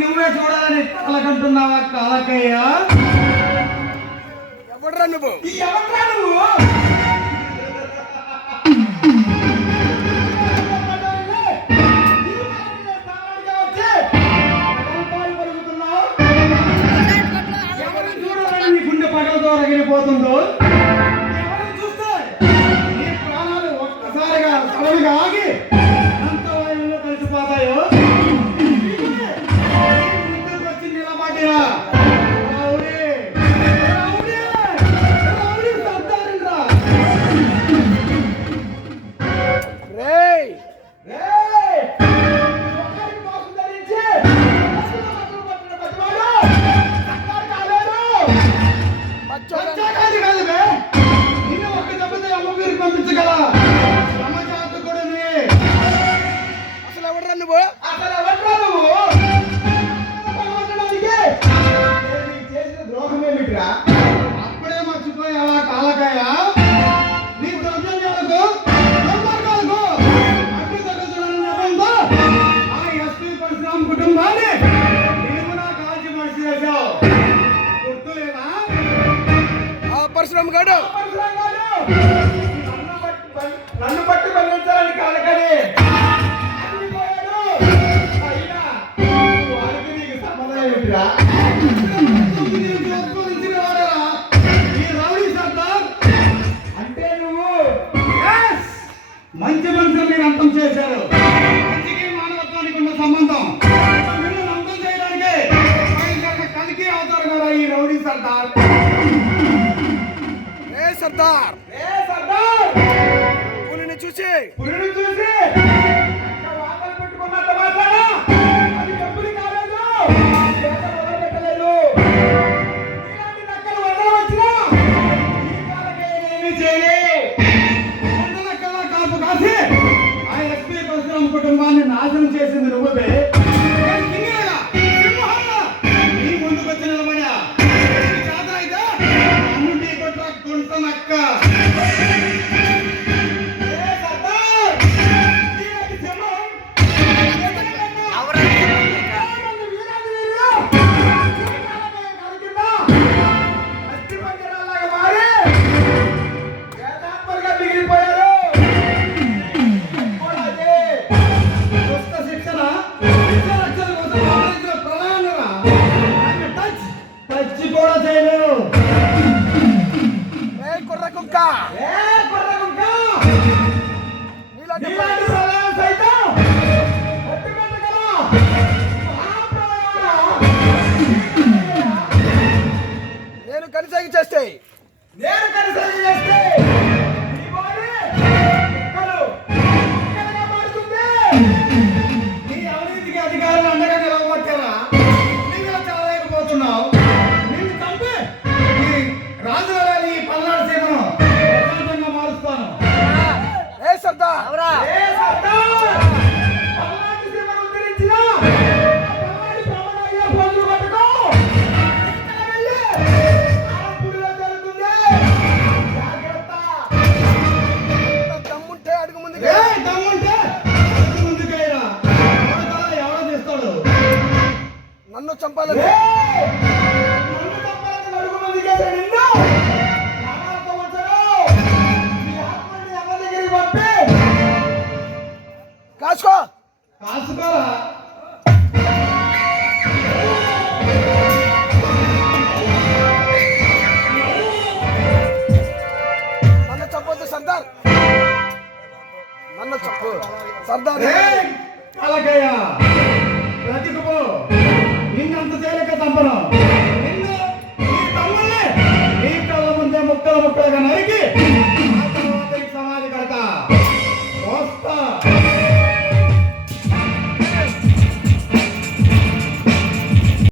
నువ్వే చూడాలని కలకంటున్నావా కాలకయ్య? ఎవడ్రా నువ్వు? ఎవడ్రా నువ్వు? రగిలిపోతుందో ఎవరిని చూస్తే నీ ప్రాణాలు ఒక్కసారిగా సడన్గా ఆగి అంత వాయువులో కలిసిపోతాయో ముందుకు వచ్చి నిలబడిరా. అసలు ఎవడ్రా నువ్వు? ద్రోహమేమిట్రా? అప్పుడే మర్చిపోయావా కాలకాయ? నీ దౌర్జన్యాలకు దుర్మార్గాలకు అడ్డు తగ్గుతున్న నెపంతో ఆ ఎస్పీ పరశురామ్ కుటుంబాన్ని నిలువునా కాల్చి మనిషి చేశావు. గుర్తులేదా? ఆ పరశురామ్ గాడు నన్ను పట్టి బంధించాలని కాలకని వారికి నీకు సంబంధం ఏమిట్రా? అంటే నువ్వు మంచి మనుషుల్ని అంతం చేశారు. మంచికి మానవత్వానికి ఉన్న సంబంధం వీళ్ళని అంతం చేయడానికి కలిగి అవుతారు కదా ఈ రౌడీ సర్దార్. సర్దార్ పులిని చూసి వాతలు పెట్టుకున్నంత మాత్రాన అది డబ్బులు కాలేదు, పెట్టలేదు. ఇలాంటి నక్కలు వదలవచ్చునా? ఈ కాలకయ్య ఏమీ చేయలేవు. వంద నక్కల కాపు కాసి ఆ ఎస్పీ పరశురామ్ కుటుంబాన్ని నాశనం చేసింది నువ్వే. నీ ముందుకు వచ్చి నిలబడా చేత అయితే అన్నింటి కొట్ట గుంట నక్క. నేను కనిసాగి చేస్తే నీ అవినీతికి అధికారులు అండగా నిలవబట్టారా? నువ్వు చాలలేకపోతున్నావు. నిన్ను చంపి రాజులని పల్నాడు సీమను ప్రశాంతంగా మారుస్తాను. సర్దార్ పల్నాడు సీమను ఉద్ధరించిన దమ్ముంటే అడుగు ముందుకు. ఎవరో చేస్తాడు నన్ను చంపాలని కాసుకో కాసుకోరా. నన్ను చంపొద్దు సర్దార్, నన్ను చంపు సర్దార్. కాలకయ్య బ్రతికుపో. నిన్నంత తేలిక చంపను. నిన్ను నీ తమ్ముల్ని నీ కళ్ళ ముందే ముక్కలుగా నరికి